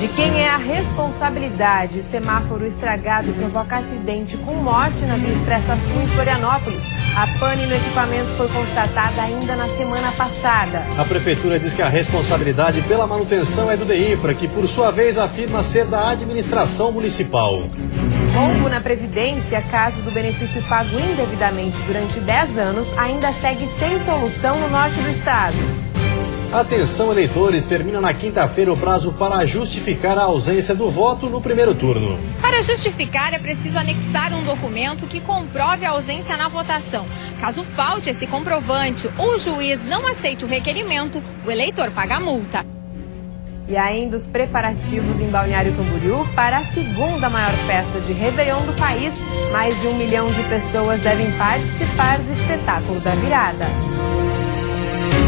De quem é a responsabilidade? Semáforo estragado provoca acidente com morte na Via Expressa Sul em Florianópolis. A pane no equipamento foi constatada ainda na semana passada. A prefeitura diz que a responsabilidade pela manutenção é do DEINFRA, que por sua vez afirma ser da administração municipal. Rombo na Previdência, caso do benefício pago indevidamente durante 10 anos, ainda segue sem solução no norte do estado. Atenção, eleitores, termina na quinta-feira o prazo para justificar a ausência do voto no primeiro turno. Para justificar, é preciso anexar um documento que comprove a ausência na votação. Caso falte esse comprovante ou o juiz não aceite o requerimento, o eleitor paga a multa. E ainda os preparativos em Balneário Camboriú para a segunda maior festa de Réveillon do país. Mais de 1 milhão de pessoas devem participar do espetáculo da virada.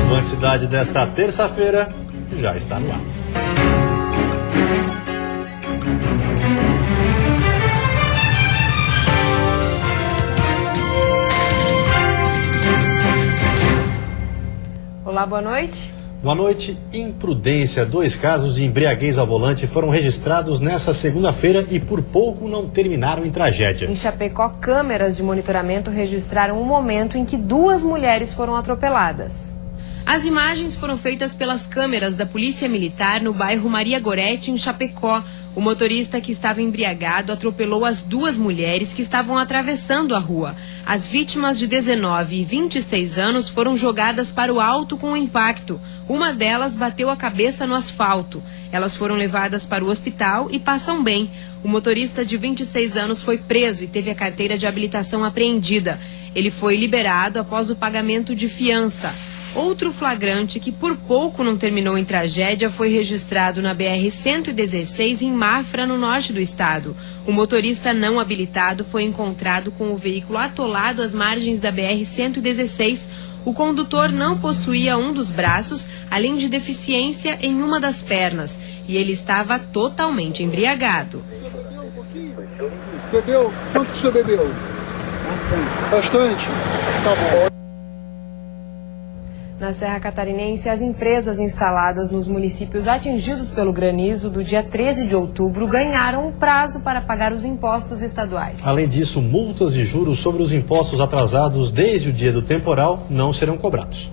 Quantidade desta terça-feira já está no ar. Olá, boa noite. Boa noite. Imprudência. 2 casos de embriaguez ao volante foram registrados nesta segunda-feira e por pouco não terminaram em tragédia. Em Chapecó, câmeras de monitoramento registraram um momento em que 2 mulheres foram atropeladas. As imagens foram feitas pelas câmeras da Polícia Militar no bairro Maria Gorete, em Chapecó. O motorista que estava embriagado atropelou as 2 mulheres que estavam atravessando a rua. As vítimas de 19 e 26 anos foram jogadas para o alto com o impacto. Uma delas bateu a cabeça no asfalto. Elas foram levadas para o hospital e passam bem. O motorista de 26 anos foi preso e teve a carteira de habilitação apreendida. Ele foi liberado após o pagamento de fiança. Outro flagrante que por pouco não terminou em tragédia foi registrado na BR-116 em Mafra, no norte do estado. O motorista não habilitado foi encontrado com o veículo atolado às margens da BR-116. O condutor não possuía um dos braços, além de deficiência em uma das pernas. E ele estava totalmente embriagado. Bebeu? Quanto que o senhor bebeu? Bastante? Tá bom. Na Serra Catarinense, as empresas instaladas nos municípios atingidos pelo granizo do dia 13 de outubro ganharam um prazo para pagar os impostos estaduais. Além disso, multas e juros sobre os impostos atrasados desde o dia do temporal não serão cobrados.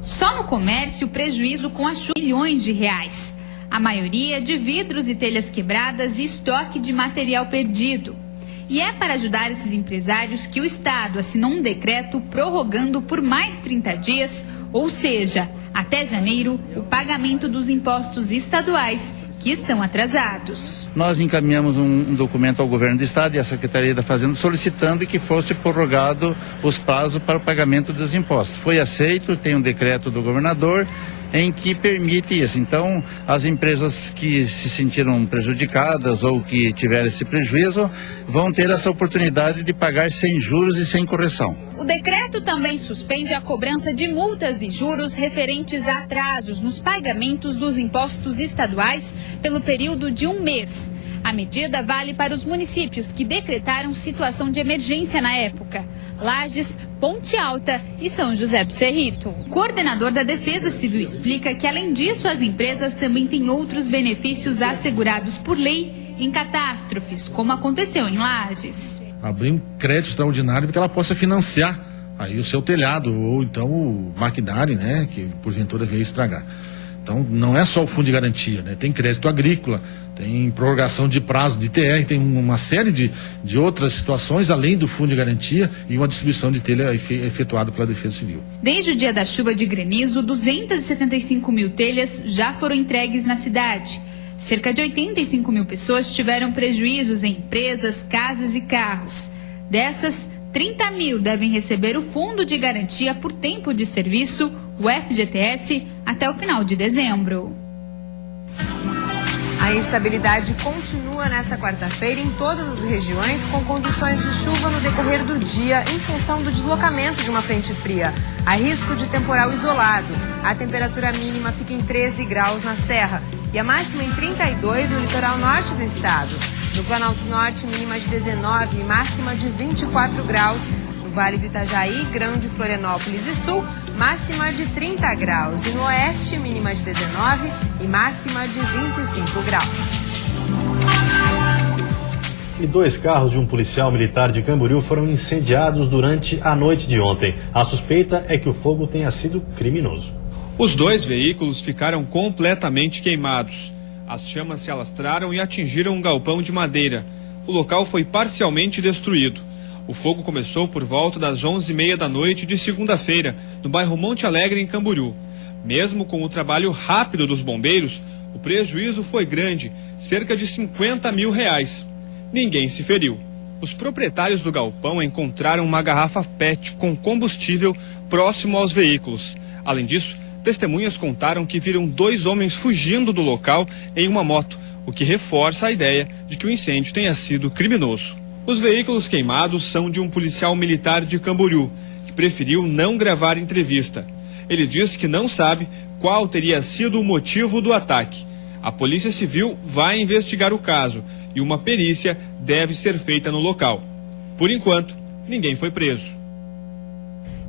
Só no comércio, prejuízo com as milhões de reais. A maioria de vidros e telhas quebradas e estoque de material perdido. E é para ajudar esses empresários que o Estado assinou um decreto prorrogando por mais 30 dias, ou seja, até janeiro, o pagamento dos impostos estaduais que estão atrasados. Nós encaminhamos um documento ao governo do Estado e à Secretaria da Fazenda solicitando que fosse prorrogado os prazos para o pagamento dos impostos. Foi aceito, tem um decreto do governador em que permite isso. Então, as empresas que se sentiram prejudicadas ou que tiveram esse prejuízo vão ter essa oportunidade de pagar sem juros e sem correção. O decreto também suspende a cobrança de multas e juros referentes a atrasos nos pagamentos dos impostos estaduais pelo período de 1 mês. A medida vale para os municípios que decretaram situação de emergência na época: Lages, Ponte Alta e São José do Cerrito. O coordenador da Defesa Civil explica que, além disso, as empresas também têm outros benefícios assegurados por lei em catástrofes, como aconteceu em Lages. Abrir um crédito extraordinário para que ela possa financiar aí o seu telhado ou então o maquinário, né, que porventura veio estragar. Então, não é só o fundo de garantia, né? Tem crédito agrícola, tem prorrogação de prazo de TR, tem uma série de outras situações, além do fundo de garantia e uma distribuição de telha efetuada pela Defesa Civil. Desde o dia da chuva de granizo, 275 mil telhas já foram entregues na cidade. Cerca de 85 mil pessoas tiveram prejuízos em empresas, casas e carros. Dessas, 30 mil devem receber o fundo de garantia por tempo de serviço, o FGTS, até o final de dezembro. A instabilidade continua nesta quarta-feira em todas as regiões, com condições de chuva no decorrer do dia em função do deslocamento de uma frente fria. Há risco de temporal isolado. A temperatura mínima fica em 13 graus na Serra e a máxima em 32 no litoral norte do estado. No Planalto Norte, mínima de 19 e máxima de 24 graus. No Vale do Itajaí, Grande Florianópolis e Sul, máxima de 30 graus. E no oeste, mínima de 19 e máxima de 25 graus. E 2 carros de um policial militar de Camboriú foram incendiados durante a noite de ontem. A suspeita é que o fogo tenha sido criminoso. Os 2 veículos ficaram completamente queimados. As chamas se alastraram e atingiram um galpão de madeira. O local foi parcialmente destruído. O fogo começou por volta das 11h30 da noite de segunda-feira, no bairro Monte Alegre, em Camboriú. Mesmo com o trabalho rápido dos bombeiros, o prejuízo foi grande, cerca de R$50 mil. Ninguém se feriu. Os proprietários do galpão encontraram uma garrafa PET com combustível próximo aos veículos. Além disso, testemunhas contaram que viram 2 homens fugindo do local em uma moto, o que reforça a ideia de que o incêndio tenha sido criminoso. Os veículos queimados são de um policial militar de Camboriú, que preferiu não gravar entrevista. Ele disse que não sabe qual teria sido o motivo do ataque. A Polícia Civil vai investigar o caso e uma perícia deve ser feita no local. Por enquanto, ninguém foi preso.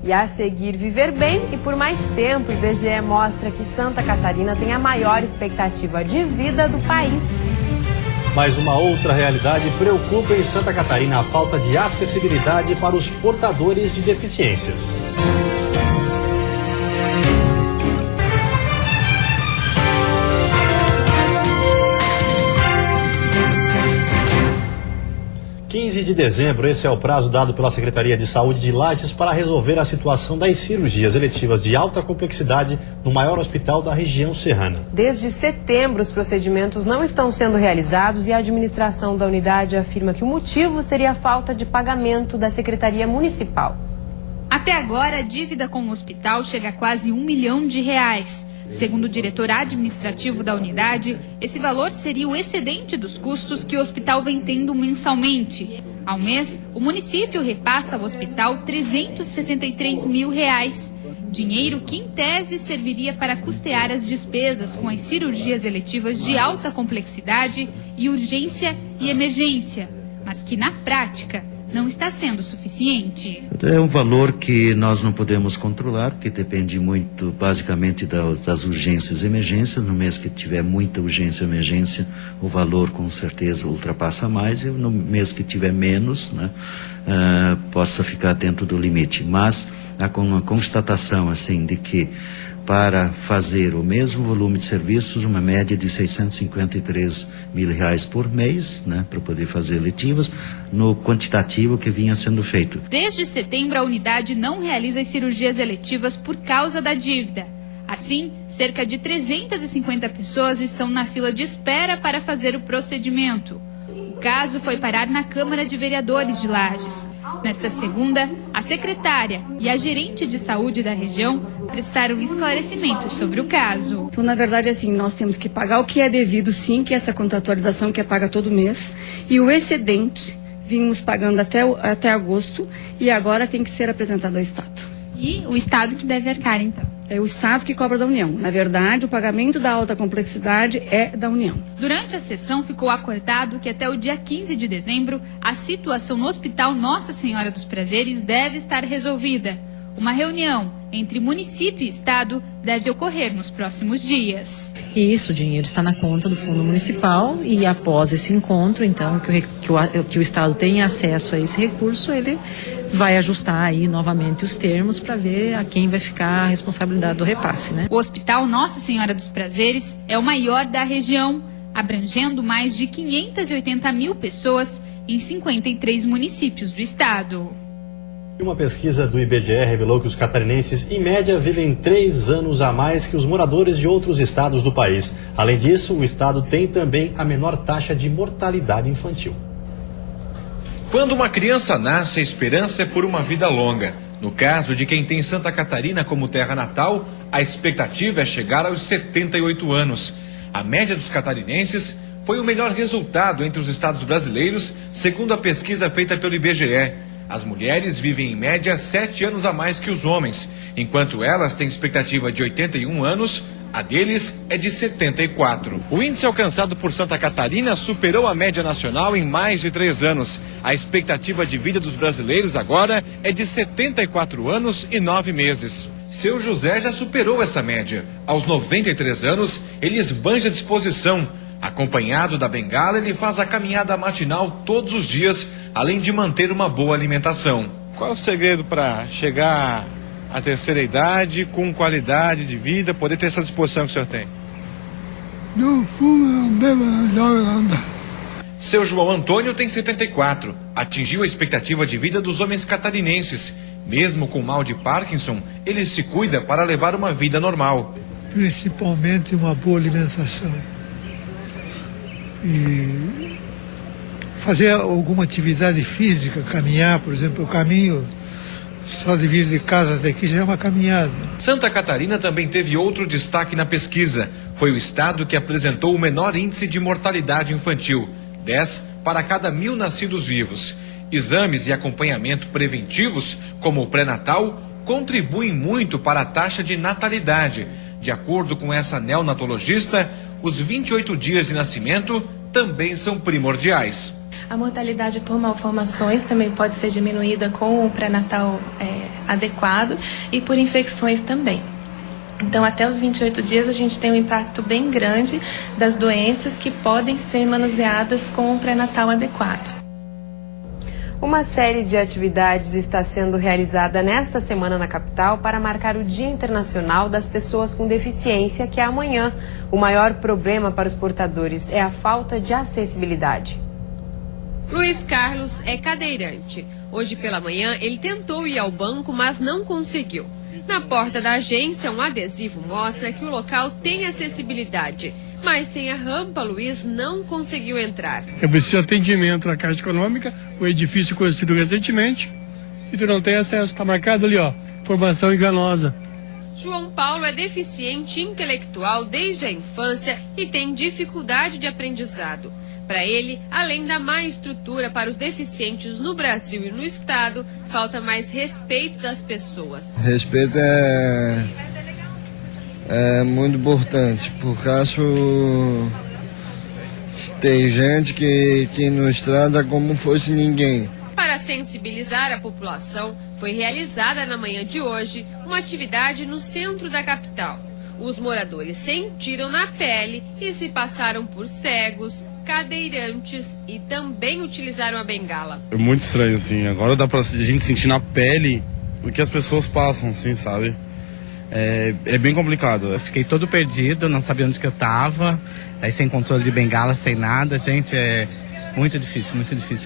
E a seguir, viver bem e por mais tempo. O IBGE mostra que Santa Catarina tem a maior expectativa de vida do país. Mas uma outra realidade preocupa em Santa Catarina: a falta de acessibilidade para os portadores de deficiências. Dia 15 de dezembro, esse é o prazo dado pela Secretaria de Saúde de Lages para resolver a situação das cirurgias eletivas de alta complexidade no maior hospital da região serrana. Desde setembro, os procedimentos não estão sendo realizados e a administração da unidade afirma que o motivo seria a falta de pagamento da Secretaria Municipal. Até agora, a dívida com o hospital chega a quase R$1 milhão. Segundo o diretor administrativo da unidade, esse valor seria o excedente dos custos que o hospital vem tendo mensalmente. Ao mês, o município repassa ao hospital R$373 mil. Dinheiro que, em tese, serviria para custear as despesas com as cirurgias eletivas de alta complexidade e urgência e emergência, mas que, na prática, não está sendo suficiente. É um valor que nós não podemos controlar, porque depende muito, basicamente, das urgências e emergências. No mês que tiver muita urgência e emergência, o valor com certeza ultrapassa mais, e no mês que tiver menos, né, possa ficar dentro do limite. Mas com uma constatação assim de que para fazer o mesmo volume de serviços, uma média de R$653 mil por mês, né, para poder fazer eletivas, no quantitativo que vinha sendo feito. Desde setembro, a unidade não realiza as cirurgias eletivas por causa da dívida. Assim, cerca de 350 pessoas estão na fila de espera para fazer o procedimento. O caso foi parar na Câmara de Vereadores de Lages. Nesta segunda, a secretária e a gerente de saúde da região prestaram esclarecimentos sobre o caso. Então, na verdade, assim, nós temos que pagar o que é devido, sim, que é essa contratualização que é paga todo mês, e o excedente vimos pagando até agosto e agora tem que ser apresentado ao Estado. E o Estado que deve arcar, então? É o Estado que cobra da União. Na verdade, o pagamento da alta complexidade é da União. Durante a sessão, ficou acordado que até o dia 15 de dezembro, a situação no Hospital Nossa Senhora dos Prazeres deve estar resolvida. Uma reunião entre município e Estado deve ocorrer nos próximos dias. E isso, o dinheiro está na conta do Fundo Municipal e após esse encontro, então, que o Estado tenha acesso a esse recurso, ele vai ajustar aí novamente os termos para ver a quem vai ficar a responsabilidade do repasse, né? O Hospital Nossa Senhora dos Prazeres é o maior da região, abrangendo mais de 580 mil pessoas em 53 municípios do estado. Uma pesquisa do IBGE revelou que os catarinenses, em média, vivem 3 anos a mais que os moradores de outros estados do país. Além disso, o estado tem também a menor taxa de mortalidade infantil. Quando uma criança nasce, a esperança é por uma vida longa. No caso de quem tem Santa Catarina como terra natal, a expectativa é chegar aos 78 anos. A média dos catarinenses foi o melhor resultado entre os estados brasileiros, segundo a pesquisa feita pelo IBGE. As mulheres vivem em média 7 anos a mais que os homens, enquanto elas têm expectativa de 81 anos, a deles é de 74. O índice alcançado por Santa Catarina superou a média nacional em mais de 3 anos. A expectativa de vida dos brasileiros agora é de 74 anos e 9 meses. Seu José já superou essa média. Aos 93 anos, ele esbanja disposição. Acompanhado da bengala, ele faz a caminhada matinal todos os dias, além de manter uma boa alimentação. Qual é o segredo para chegar à terceira idade, com qualidade de vida, poder ter essa disposição que o senhor tem? Não fumo, não bebo, não jogo, não. Seu João Antônio tem 74. Atingiu a expectativa de vida dos homens catarinenses. Mesmo com mal de Parkinson, ele se cuida para levar uma vida normal. Principalmente uma boa alimentação. E fazer alguma atividade física, caminhar, por exemplo, eu caminho, só de vir de casa até aqui já é uma caminhada. Santa Catarina também teve outro destaque na pesquisa. Foi o estado que apresentou o menor índice de mortalidade infantil, 10 para cada 1.000 nascidos vivos. Exames e acompanhamento preventivos, como o pré-natal, contribuem muito para a taxa de natalidade. De acordo com essa neonatologista, os 28 dias de nascimento também são primordiais. A mortalidade por malformações também pode ser diminuída com o pré-natal adequado e por infecções também. Então, até os 28 dias, a gente tem um impacto bem grande das doenças que podem ser manuseadas com o pré-natal adequado. Uma série de atividades está sendo realizada nesta semana na capital para marcar o Dia Internacional das Pessoas com Deficiência, que é amanhã. O maior problema para os portadores é a falta de acessibilidade. Luiz Carlos é cadeirante. Hoje pela manhã ele tentou ir ao banco, mas não conseguiu. Na porta da agência, um adesivo mostra que o local tem acessibilidade. Mas sem a rampa, Luiz não conseguiu entrar. Eu preciso de atendimento na Caixa Econômica, o edifício construído recentemente, e tu não tem acesso. Está marcado ali, ó, informação enganosa. João Paulo é deficiente intelectual desde a infância e tem dificuldade de aprendizado. Para ele, além da má estrutura para os deficientes no Brasil e no estado, falta mais respeito das pessoas. Respeito é muito importante, porque acho que tem gente que nos trata como fosse ninguém. Para sensibilizar a população, foi realizada na manhã de hoje uma atividade no centro da capital. Os moradores sentiram na pele e se passaram por cegos, cadeirantes e também utilizaram a bengala. É muito estranho, assim. Agora dá pra gente sentir na pele o que as pessoas passam, assim, sabe? É bem complicado. Eu fiquei todo perdido, não sabia onde que eu tava, aí sem controle de bengala, sem nada. Gente, é muito difícil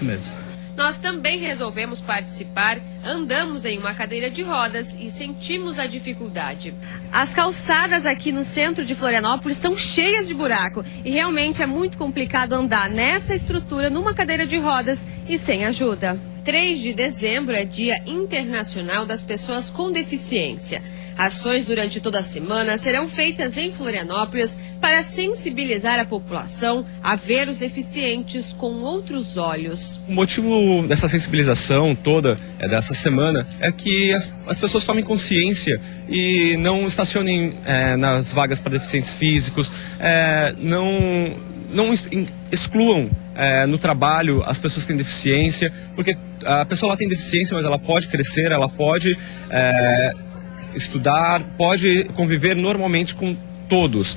mesmo. Nós também resolvemos participar, andamos em uma cadeira de rodas e sentimos a dificuldade. As calçadas aqui no centro de Florianópolis são cheias de buraco e realmente é muito complicado andar nessa estrutura numa cadeira de rodas e sem ajuda. 3 de dezembro é Dia Internacional das Pessoas com Deficiência. Ações durante toda a semana serão feitas em Florianópolis para sensibilizar a população a ver os deficientes com outros olhos. O motivo dessa sensibilização toda, dessa semana, é que as pessoas tomem consciência e não estacionem nas vagas para deficientes físicos, não excluam no trabalho as pessoas que têm deficiência, porque a pessoa lá tem deficiência, mas ela pode crescer, ela pode estudar, pode conviver normalmente com todos.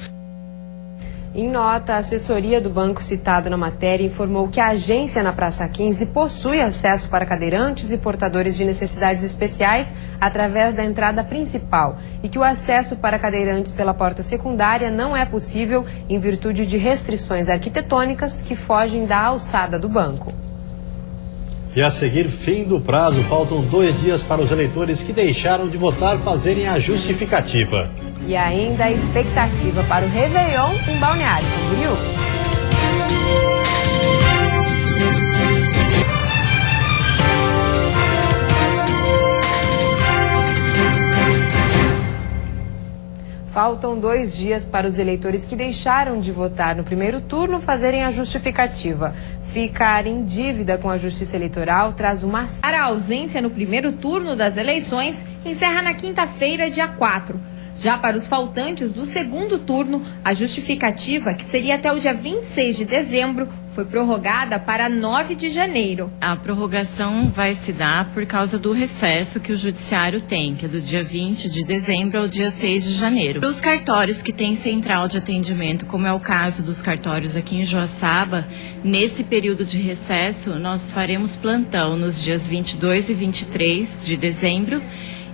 Em nota, a assessoria do banco citado na matéria informou que a agência na Praça 15 possui acesso para cadeirantes e portadores de necessidades especiais através da entrada principal e que o acesso para cadeirantes pela porta secundária não é possível em virtude de restrições arquitetônicas que fogem da alçada do banco. E a seguir, fim do prazo, faltam 2 dias para os eleitores que deixaram de votar fazerem a justificativa. E ainda a expectativa para o Réveillon em Balneário Camboriú. Faltam 2 dias para os eleitores que deixaram de votar no primeiro turno fazerem a justificativa. Ficar em dívida com a Justiça Eleitoral traz uma... A ausência no primeiro turno das eleições encerra na quinta-feira, dia 4. Já para os faltantes do segundo turno, a justificativa, que seria até o dia 26 de dezembro, foi prorrogada para 9 de janeiro. A prorrogação vai se dar por causa do recesso que o judiciário tem, que é do dia 20 de dezembro ao dia 6 de janeiro. Para os cartórios que têm central de atendimento, como é o caso dos cartórios aqui em Joaçaba, nesse período de recesso, nós faremos plantão nos dias 22 e 23 de dezembro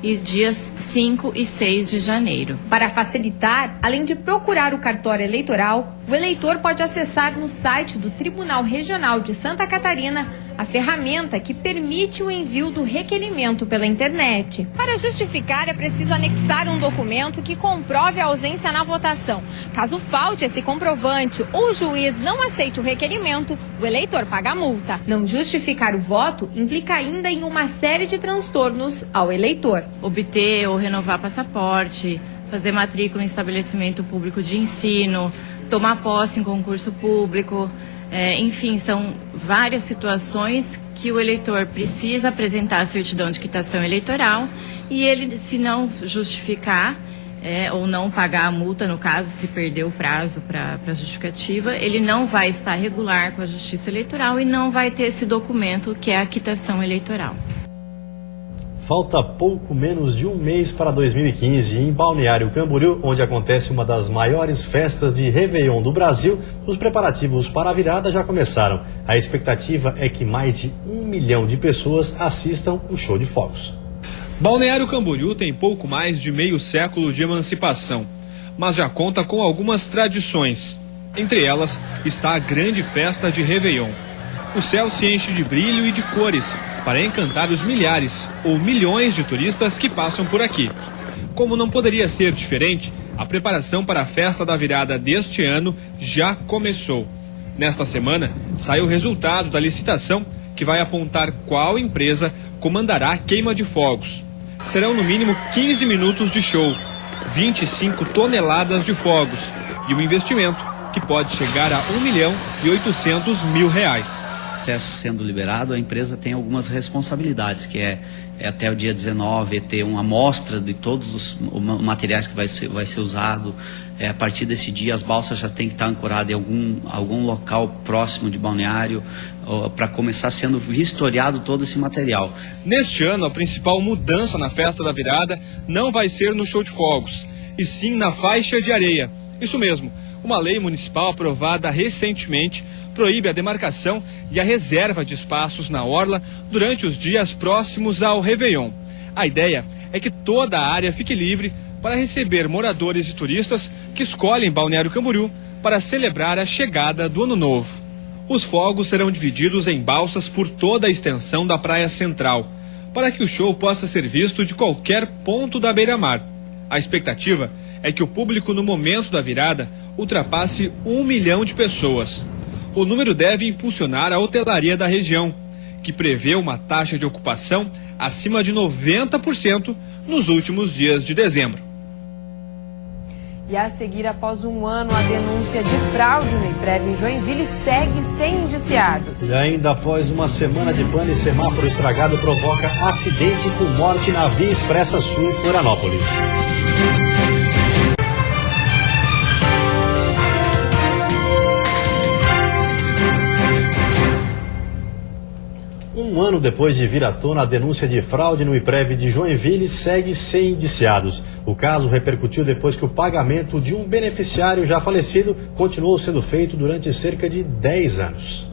e dias 5 e 6 de janeiro. Para facilitar, além de procurar o cartório eleitoral, o eleitor pode acessar no site do Tribunal Regional de Santa Catarina a ferramenta que permite o envio do requerimento pela internet. Para justificar, é preciso anexar um documento que comprove a ausência na votação. Caso falte esse comprovante ou o juiz não aceite o requerimento, o eleitor paga a multa. Não justificar o voto implica ainda em uma série de transtornos ao eleitor. Obter ou renovar passaporte, fazer matrícula em estabelecimento público de ensino, tomar posse em concurso público, enfim, são várias situações que o eleitor precisa apresentar a certidão de quitação eleitoral e ele, se não justificar ou não pagar a multa, no caso, se perder o prazo para a justificativa, ele não vai estar regular com a Justiça Eleitoral e não vai ter esse documento que é a quitação eleitoral. Falta pouco menos de um mês para 2015 e em Balneário Camboriú, onde acontece uma das maiores festas de Réveillon do Brasil, os preparativos para a virada já começaram. A expectativa é que mais de 1 milhão de pessoas assistam o show de fogos. Balneário Camboriú tem pouco mais de meio século de emancipação, mas já conta com algumas tradições. Entre elas está a grande festa de Réveillon. O céu se enche de brilho e de cores para encantar os milhares ou milhões de turistas que passam por aqui. Como não poderia ser diferente, a preparação para a festa da virada deste ano já começou. Nesta semana, sai o resultado da licitação que vai apontar qual empresa comandará a queima de fogos. Serão no mínimo 15 minutos de show, 25 toneladas de fogos e um investimento que pode chegar a R$1.800.000. Processo sendo liberado, a empresa tem algumas responsabilidades, que é até o dia 19 ter uma amostra de todos os materiais que vai ser usado. A partir desse dia as balsas já têm que estar ancoradas em algum local próximo de Balneário para começar sendo vistoriado todo esse material. Neste ano, a principal mudança na festa da virada não vai ser no show de fogos, e sim na faixa de areia. Isso mesmo, uma lei municipal aprovada recentemente proíbe a demarcação e a reserva de espaços na orla durante os dias próximos ao Réveillon. A ideia é que toda a área fique livre para receber moradores e turistas que escolhem Balneário Camboriú para celebrar a chegada do Ano Novo. Os fogos serão divididos em balsas por toda a extensão da Praia Central, para que o show possa ser visto de qualquer ponto da beira-mar. A expectativa é que o público no momento da virada ultrapasse 1 milhão de pessoas. O número deve impulsionar a hotelaria da região, que prevê uma taxa de ocupação acima de 90% nos últimos dias de dezembro. E a seguir, após um ano, a denúncia de fraude no IPREV em Joinville segue sem indiciados. E ainda após uma semana de pane, semáforo estragado provoca acidente com morte na Via Expressa Sul em Florianópolis. Um ano depois de vir à tona, a denúncia de fraude no IPREV de Joinville segue sem indiciados. O caso repercutiu depois que o pagamento de um beneficiário já falecido continuou sendo feito durante cerca de 10 anos.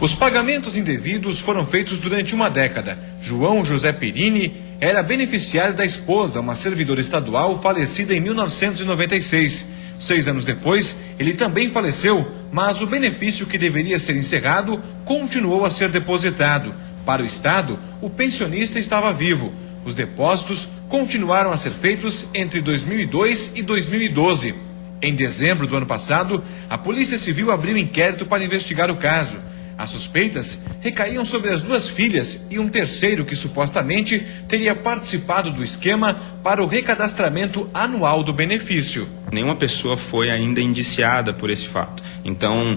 Os pagamentos indevidos foram feitos durante uma década. João José Perini era beneficiário da esposa, uma servidora estadual falecida em 1996. 6 anos depois, ele também faleceu, mas o benefício que deveria ser encerrado continuou a ser depositado. Para o Estado, o pensionista estava vivo. Os depósitos continuaram a ser feitos entre 2002 e 2012. Em dezembro do ano passado, a Polícia Civil abriu inquérito para investigar o caso. As suspeitas recaíam sobre as 2 filhas e um terceiro que supostamente teria participado do esquema para o recadastramento anual do benefício. Nenhuma pessoa foi ainda indiciada por esse fato. Então,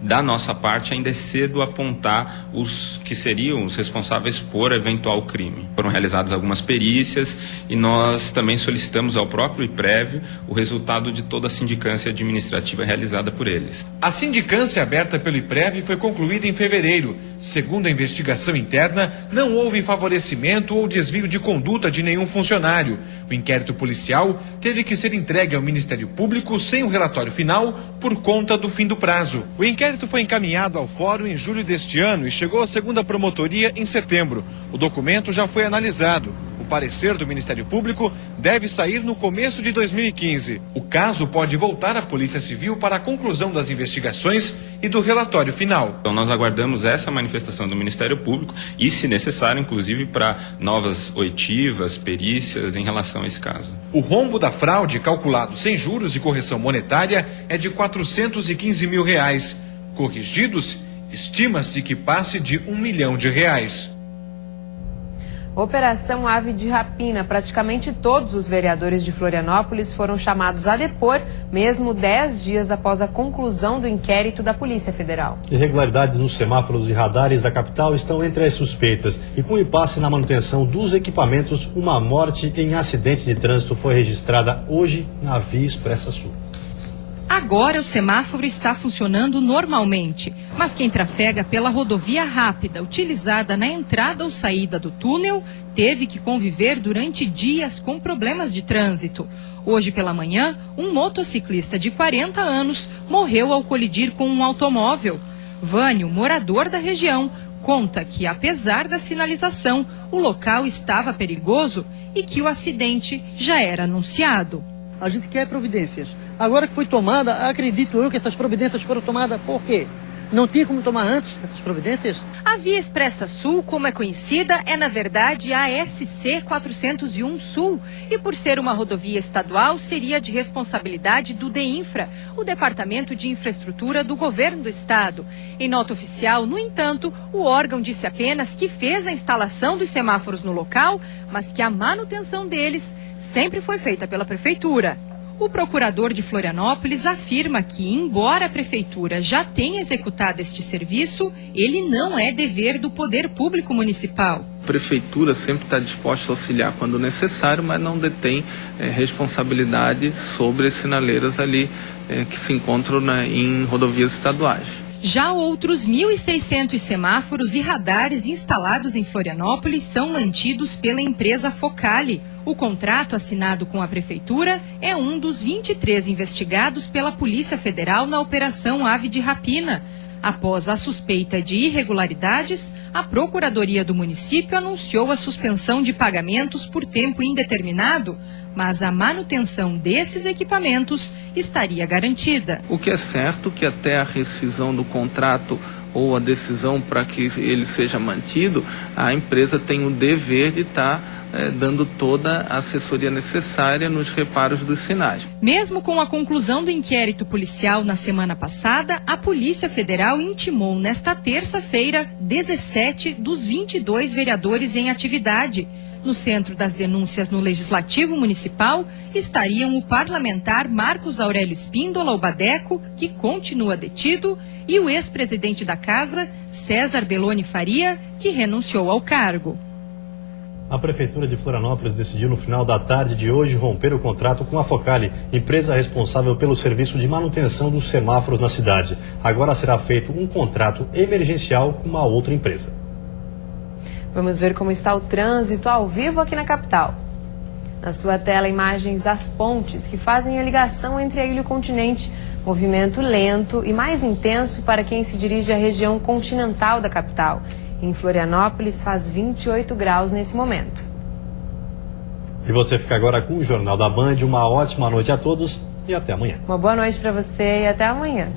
Da nossa parte, ainda é cedo apontar os que seriam os responsáveis por eventual crime. Foram realizadas algumas perícias e nós também solicitamos ao próprio IPREV o resultado de toda a sindicância administrativa realizada por eles. A sindicância aberta pelo IPREV foi concluída em fevereiro. Segundo a investigação interna, não houve favorecimento ou desvio de conduta de nenhum funcionário. O inquérito policial teve que ser entregue ao Ministério Público sem o relatório final por conta do fim do prazo. O inquérito foi encaminhado ao Fórum em julho deste ano e chegou à 2ª Promotoria em setembro. O documento já foi analisado. O parecer do Ministério Público deve sair no começo de 2015. O caso pode voltar à Polícia Civil para a conclusão das investigações e do relatório final. Então nós aguardamos essa manifestação do Ministério Público e, se necessário, inclusive para novas oitivas, perícias em relação a esse caso. O rombo da fraude, calculado sem juros e correção monetária, é de R$ 415 mil. Corrigidos, estima-se que passe de R$ 1 milhão. Operação Ave de Rapina. Praticamente todos os vereadores de Florianópolis foram chamados a depor, mesmo 10 dias após a conclusão do inquérito da Polícia Federal. Irregularidades nos semáforos e radares da capital estão entre as suspeitas. E com o impasse na manutenção dos equipamentos, uma morte em acidente de trânsito foi registrada hoje na Via Expressa Sul. Agora o semáforo está funcionando normalmente, mas quem trafega pela rodovia rápida utilizada na entrada ou saída do túnel teve que conviver durante dias com problemas de trânsito. Hoje pela manhã, um motociclista de 40 anos morreu ao colidir com um automóvel. Vânio, morador da região, conta que, apesar da sinalização, o local estava perigoso e que o acidente já era anunciado. A gente quer providências. Agora que foi tomada, acredito eu que essas providências foram tomadas por quê? Não tinha como tomar antes essas providências? A Via Expressa Sul, como é conhecida, é na verdade a SC 401 Sul. E por ser uma rodovia estadual, seria de responsabilidade do DEINFRA, o Departamento de Infraestrutura do Governo do Estado. Em nota oficial, no entanto, o órgão disse apenas que fez a instalação dos semáforos no local, mas que a manutenção deles sempre foi feita pela Prefeitura. O procurador de Florianópolis afirma que, embora a Prefeitura já tenha executado este serviço, ele não é dever do Poder Público Municipal. A Prefeitura sempre está disposta a auxiliar quando necessário, mas não detém responsabilidade sobre as sinaleiras ali que se encontram em rodovias estaduais. Já outros 1.600 semáforos e radares instalados em Florianópolis são mantidos pela empresa Focali. O contrato assinado com a Prefeitura é um dos 23 investigados pela Polícia Federal na Operação Ave de Rapina. Após a suspeita de irregularidades, a Procuradoria do município anunciou a suspensão de pagamentos por tempo indeterminado, mas a manutenção desses equipamentos estaria garantida. O que é certo que até a rescisão do contrato ou a decisão para que ele seja mantido, a empresa tem o dever de estar dando toda a assessoria necessária nos reparos dos sinais. Mesmo com a conclusão do inquérito policial na semana passada, a Polícia Federal intimou nesta terça-feira 17 dos 22 vereadores em atividade. No centro das denúncias no Legislativo Municipal estariam o parlamentar Marcos Aurélio Espíndola, o Badeco, que continua detido, e o ex-presidente da Casa, César Belloni Faria, que renunciou ao cargo. A Prefeitura de Florianópolis decidiu no final da tarde de hoje romper o contrato com a Focali, empresa responsável pelo serviço de manutenção dos semáforos na cidade. Agora será feito um contrato emergencial com uma outra empresa. Vamos ver como está o trânsito ao vivo aqui na capital. Na sua tela, imagens das pontes que fazem a ligação entre a ilha e o continente. Movimento lento e mais intenso para quem se dirige à região continental da capital. Em Florianópolis faz 28 graus nesse momento. E você fica agora com o Jornal da Band. Uma ótima noite a todos e até amanhã. Uma boa noite para você e até amanhã.